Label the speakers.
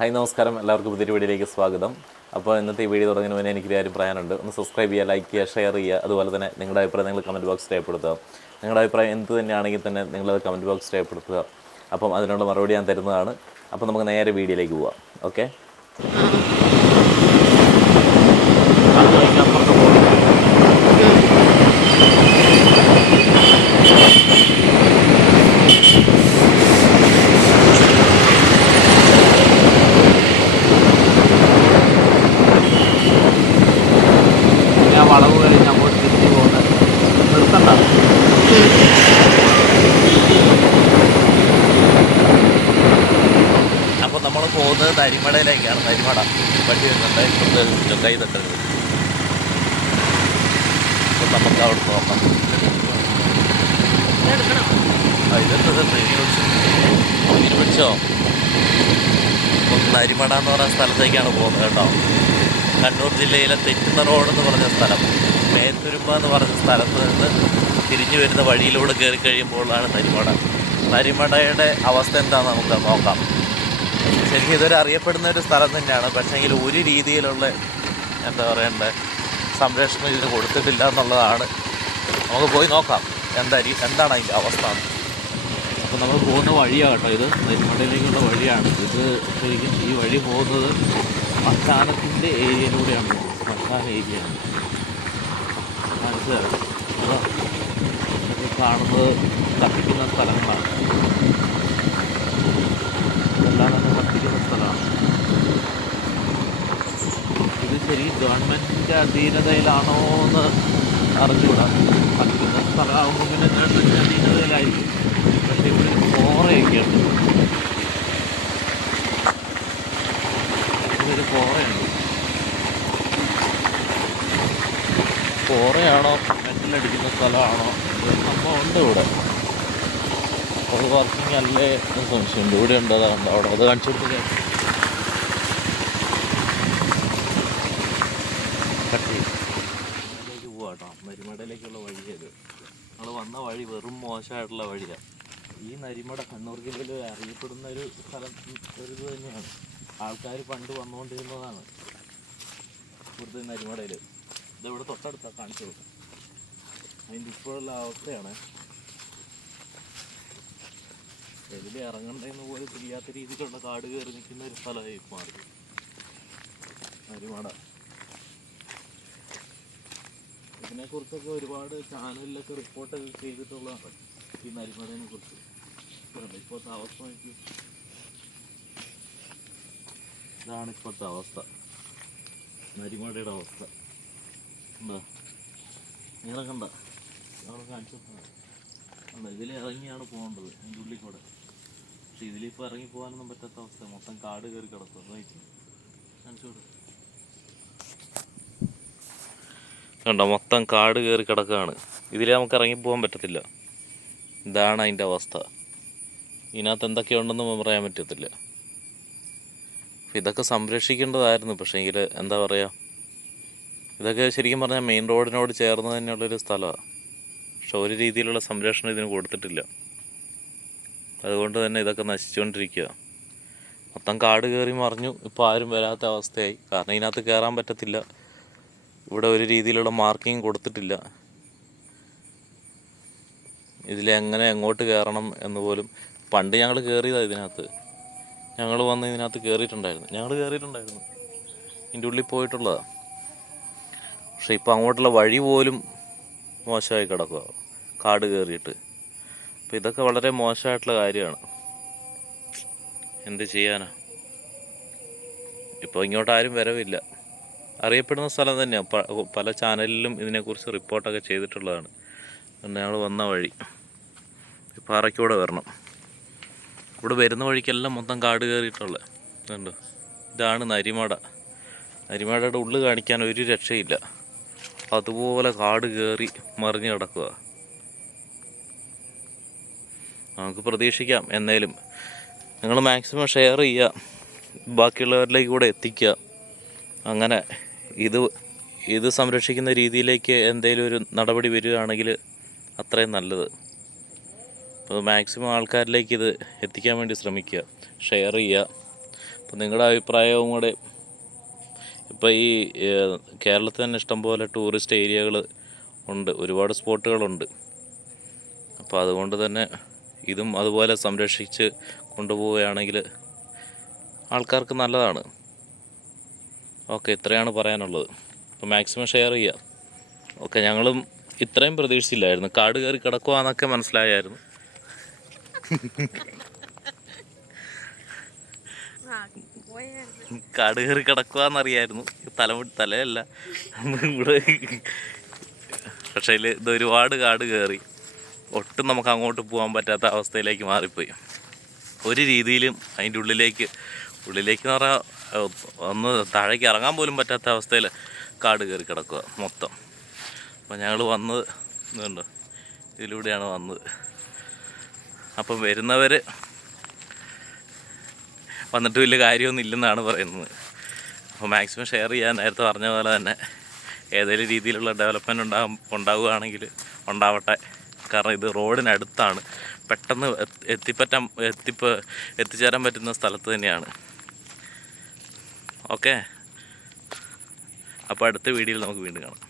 Speaker 1: Hi നമസ്കാരം. എല്ലാവർക്കും പുതിയൊരു വീഡിയോയിലേക്ക് സ്വാഗതം. അപ്പോൾ ഇന്നത്തെ ഈ വീഡിയോ തുടങ്ങുന്ന മുന്നേ എനിക്ക് കാര്യം പറയാനുണ്ട്. ഒന്ന് സബ്സ്ക്രൈബ് ചെയ്യുക ലൈക്ക് ചെയ്യുക ഷെയർ ചെയ്യുക. അതുപോലെ തന്നെ നിങ്ങളുടെ അഭിപ്രായം നിങ്ങൾ കമന്റ് ബോക്സ് രേഖപ്പെടുത്തുക. നിങ്ങളുടെ അഭിപ്രായം എന്ത് തന്നെയാണെങ്കിൽ തന്നെ നിങ്ങളത് കമന്റ് ബോക്സ് രേഖപ്പെടുത്തുക. അപ്പം അതിനുള്ള മറുപടി ഞാൻ തരുന്നതാണ്. അപ്പം നമുക്ക് നേരെ വീഡിയോയിലേക്ക് പോവാം. ഓക്കെ
Speaker 2: ഞാൻ വളവ് കഴിഞ്ഞ് അങ്ങോട്ട് പോകുന്നത് നിർത്തണ്ട
Speaker 1: അപ്പോൾ നമ്മൾ പോകുന്നത് തരിമടയിലേക്കാണ്. തരിമട. വണ്ടി വരുന്നുണ്ട് ഇപ്പുറത്ത് കൈ തട്ടരുത് അപ്പോൾ നമുക്ക് അവിടെ നോക്കാം ആ, ഒന്ന് അരിമട എന്ന് പറയുന്ന സ്ഥലത്തേക്കാണ് പോകുന്നത് കേട്ടോ. കണ്ണൂർ ജില്ലയിലെ തെറ്റുന്ന റോഡ് എന്ന് പറഞ്ഞ സ്ഥലം. മേത്തുരുമ്പ എന്ന് പറഞ്ഞ സ്ഥലത്ത് നിന്ന് തിരിഞ്ഞു വരുന്ന വഴിയിലൂടെ കയറി കഴിയുമ്പോഴാണ് നരിമട. നരിമടയുടെ അവസ്ഥ എന്താണെന്ന് നമുക്ക് നോക്കാം. ശരിക്കും ഇതൊരു അറിയപ്പെടുന്ന ഒരു സ്ഥലം തന്നെയാണ്. പക്ഷേങ്കിൽ ഒരു രീതിയിലുള്ള എന്താ പറയണ്ടേ സംരക്ഷണം ഇതിന് കൊടുത്തിട്ടില്ല എന്നുള്ളതാണ്. നമുക്ക് പോയി നോക്കാം. എന്താ എന്താണ് അതിന്റെ അവസ്ഥ?
Speaker 2: അപ്പോൾ നമ്മൾ പോകുന്ന വഴിയാണ് കേട്ടോ ഇത്. നെന്മടയിലേക്കുള്ള വഴിയാണ്. ഇത് ശരിക്കും ഈ വഴി പോകുന്നത് മക്കാനത്തിന്റെ ഏരിയയിലൂടെയാണ്. പോകുന്നത് മക്കാന ഏരിയയാണ്. മനസ്സിലായോ? കാണുന്നത് കത്തിക്കുന്ന സ്ഥലങ്ങളാണ്. എല്ലാം തന്നെ കത്തിക്കുന്ന സ്ഥലമാണ്. ഇത് ശരി ഗവൺമെന്റിന്റെ അധീനതയിലാണോ എന്ന് അറിഞ്ഞുകൂടാ. കത്തിക്കുന്ന സ്ഥലമാകുമ്പോൾ പിന്നെ ഗവൺമെന്റിന്റെ അധീനതയിലായിരിക്കും. പക്ഷേ ഇവിടെ കോറയൊക്കെ ഇതൊരു കോറയുണ്ട്. കോറയാണോ? മെറ്റലടിക്കുന്ന സ്ഥലമാണോ? സംഭവം ഉണ്ട് ഇവിടെ. അത് വർക്കിംഗ് അല്ലേ എന്ന് സംശയമുണ്ട്. ഇവിടെ ഉണ്ട്? അതാണ് അവിടെ അത് കാണിച്ചു കൊടുത്തത് കട്ടി വഴിയത് നമ്മൾ വന്ന വഴി വെറും മോശമായിട്ടുള്ള വഴിയാണ് ഈ നരിമട കണ്ണൂർ ജില്ലയിൽ അറിയപ്പെടുന്ന ഒരു സ്ഥലം ഒരു ഇത് തന്നെയാണ്. ആൾക്കാർ പണ്ട് വന്നുകൊണ്ടിരുന്നതാണ്. ഇവിടുത്തെ നരിമടയിൽ ഇതെവിടെ തൊട്ടടുത്താണ് കാണിച്ചു കൊടുക്കാം അതിന്റെ ഇപ്പോഴുള്ള അവസ്ഥയാണ്. എതിൽ ഇറങ്ങണ്ടെന്ന് പോലും തിരിയാത്ത രീതിയിലുള്ള കാട് കയറി നിൽക്കുന്ന ഒരു സ്ഥലമായി മാറി നരിമട ഇതിനെക്കുറിച്ചൊക്കെ ഒരുപാട് ചാനലിലൊക്കെ റിപ്പോർട്ടൊക്കെ ചെയ്തിട്ടുള്ളതാണ് ഈ നരിമടയെ കുറിച്ച് ഇപ്പോഴത്തെ അവസ്ഥ നോക്കി ഇതാണ് ഇപ്പോഴത്തെ അവസ്ഥ. നരിമടയുടെ അവസ്ഥ. ഉണ്ടോ നിങ്ങളെ കണ്ട? അവിടെ കാണിച്ചു കണ്ട? ഇതിൽ ഇറങ്ങിയാണ് പോകേണ്ടത്. അതിന്റെ ഉള്ളിൽ കൂടെ. പക്ഷെ ഇതിലിപ്പോൾ ഇറങ്ങി പോകാനൊന്നും പറ്റാത്ത അവസ്ഥ മൊത്തം കാട് കയറി കിടക്കും. നോക്കി കാണിച്ചു കൊടുക്കും. കണ്ടോ? മൊത്തം കാട് കയറി കിടക്കുകയാണ്. ഇതിൽ നമുക്ക് ഇറങ്ങി പോകാൻ പറ്റത്തില്ല. ഇതാണ് അതിന്റെ അവസ്ഥ. ഇതിനകത്ത് എന്തൊക്കെയുണ്ടെന്ന് പറയാൻ പറ്റത്തില്ല. ഇതൊക്കെ സംരക്ഷിക്കേണ്ടതായിരുന്നു. പക്ഷേങ്കിൽ എന്താ പറയുക ഇതൊക്കെ ശരിക്കും പറഞ്ഞാൽ മെയിൻ റോഡിനോട് ചേർന്ന് തന്നെയുള്ളൊരു സ്ഥലമാണ് പക്ഷെ ഒരു രീതിയിലുള്ള സംരക്ഷണം ഇതിന് കൊടുത്തിട്ടില്ല. അതുകൊണ്ട് തന്നെ ഇതൊക്കെ നശിച്ചുകൊണ്ടിരിക്കുക മൊത്തം കാട് കയറി മറിഞ്ഞു. ഇപ്പോൾ ആരും വരാത്ത അവസ്ഥയായി. കാരണം ഇതിനകത്ത് കയറാൻ പറ്റത്തില്ല. ഇവിടെ ഒരു രീതിയിലുള്ള മാർക്കിംഗ് കൊടുത്തിട്ടില്ല. ഇതിലെങ്ങനെ എങ്ങോട്ട് കയറണം എന്ന് പോലും. പണ്ട് ഞങ്ങൾ കയറിയതാണ് ഇതിനകത്ത്. ഞങ്ങൾ വന്ന് ഇതിനകത്ത് കയറിയിട്ടുണ്ടായിരുന്നു ഞങ്ങൾ കയറിയിട്ടുണ്ടായിരുന്നു ഇതിന്റെ ഉള്ളിൽ പോയിട്ടുള്ളതാണ് പക്ഷേ ഇപ്പോൾ അങ്ങോട്ടുള്ള വഴി പോലും മോശമായി കിടക്കുക കാട് കയറിയിട്ട് അപ്പോൾ ഇതൊക്കെ വളരെ മോശമായിട്ടുള്ള കാര്യമാണ്. എന്ത് ചെയ്യാനാ? ഇപ്പോൾ ഇങ്ങോട്ട് ആരും വരവില്ല. അറിയപ്പെടുന്ന സ്ഥലം തന്നെയാണ് പല ചാനലിലും ഇതിനെക്കുറിച്ച് റിപ്പോർട്ടൊക്കെ ചെയ്തിട്ടുള്ളതാണ്. ഞങ്ങൾ വന്ന വഴി. പാറയ്ക്കൂടെ വരണം. ഇവിടെ വരുന്ന വഴിക്കെല്ലാം മൊത്തം കാട് കയറിയിട്ടുള്ളത് ഇതുണ്ട് ഇതാണ് നരിമട. നരിമടയുടെ ഉള്ളു കാണിക്കാൻ ഒരു രക്ഷയില്ല. അതുപോലെ കാട് കയറി മറിഞ്ഞ് കിടക്കുക. നമുക്ക് പ്രതീക്ഷിക്കാം എന്നേലും. നിങ്ങൾ മാക്സിമം ഷെയർ ചെയ്യുക. ബാക്കിയുള്ളവരിലേക്ക് കൂടെ എത്തിക്കുക. അങ്ങനെ ഇത് ഇത് സംരക്ഷിക്കുന്ന രീതിയിലേക്ക് എന്തെങ്കിലും ഒരു നടപടി വരികയാണെങ്കിൽ അത്രയും നല്ലത്. അപ്പോൾ മാക്സിമം ആൾക്കാരിലേക്ക് ഇത് എത്തിക്കാൻ വേണ്ടി ശ്രമിക്കുക ഷെയർ ചെയ്യുക. അപ്പോൾ നിങ്ങളുടെ അഭിപ്രായവും കൂടെ ഇപ്പോൾ ഈ കേരളത്തിൽ തന്നെ ഇഷ്ടംപോലെ ടൂറിസ്റ്റ് ഏരിയകൾ ഉണ്ട് ഒരുപാട് സ്പോട്ടുകളുണ്ട്. അപ്പോൾ അതുകൊണ്ട് തന്നെ ഇതും അതുപോലെ സംരക്ഷിച്ച് കൊണ്ടുപോവുകയാണെങ്കിൽ ആൾക്കാർക്ക് നല്ലതാണ്. ഓക്കെ ഇത്രയാണ് പറയാനുള്ളത്. അപ്പോൾ മാക്സിമം ഷെയർ ചെയ്യുക. ഓക്കെ ഞങ്ങളും ഇത്രയും പ്രതീക്ഷിച്ചില്ലായിരുന്നു. കാട് കയറി കിടക്കുക എന്നൊക്കെ മനസ്സിലായായിരുന്നു. കാട് കയറി കിടക്കുവാന്നറിയായിരുന്നു. തല തലയല്ല. ഇവിടെ പക്ഷേ ഇത് ഒരുപാട് കാട് കയറി. ഒട്ടും നമുക്ക് അങ്ങോട്ട് പോകാൻ പറ്റാത്ത അവസ്ഥയിലേക്ക് മാറിപ്പോയി. ഒരു രീതിയിലും അതിന്റെ ഉള്ളിലേക്ക് ഉള്ളിലേക്ക് എന്ന് പറഞ്ഞാൽ ഒന്ന് താഴേക്ക് ഇറങ്ങാൻ പോലും പറ്റാത്ത അവസ്ഥയിൽ കാട് കയറി കിടക്കുക മൊത്തം. അപ്പോൾ ഞങ്ങൾ വന്നത് ഇതുണ്ട്. ഇതിലൂടെയാണ് വന്നത്. അപ്പം വരുന്നവർ വന്നിട്ട് വലിയ കാര്യമൊന്നും ഇല്ലെന്നാണ് പറയുന്നത്. അപ്പോൾ മാക്സിമം ഷെയർ ചെയ്യാൻ നേരത്തെ പറഞ്ഞ പോലെ തന്നെ ഏതെങ്കിലും രീതിയിലുള്ള ഡെവലപ്മെന്റ് ഉണ്ടാകും ഉണ്ടാവുകയാണെങ്കിൽ ഉണ്ടാവട്ടെ. കാരണം ഇത് റോഡിനടുത്താണ്. പെട്ടെന്ന് എത്തി- എത്തിപ്പറ്റാൻ എത്തിപ്പ എത്തിച്ചേരാൻ പറ്റുന്ന സ്ഥലത്ത് തന്നെയാണ്. ഓക്കെ? അപ്പോൾ അടുത്ത വീഡിയോയിൽ നമുക്ക് വീണ്ടും കാണാം.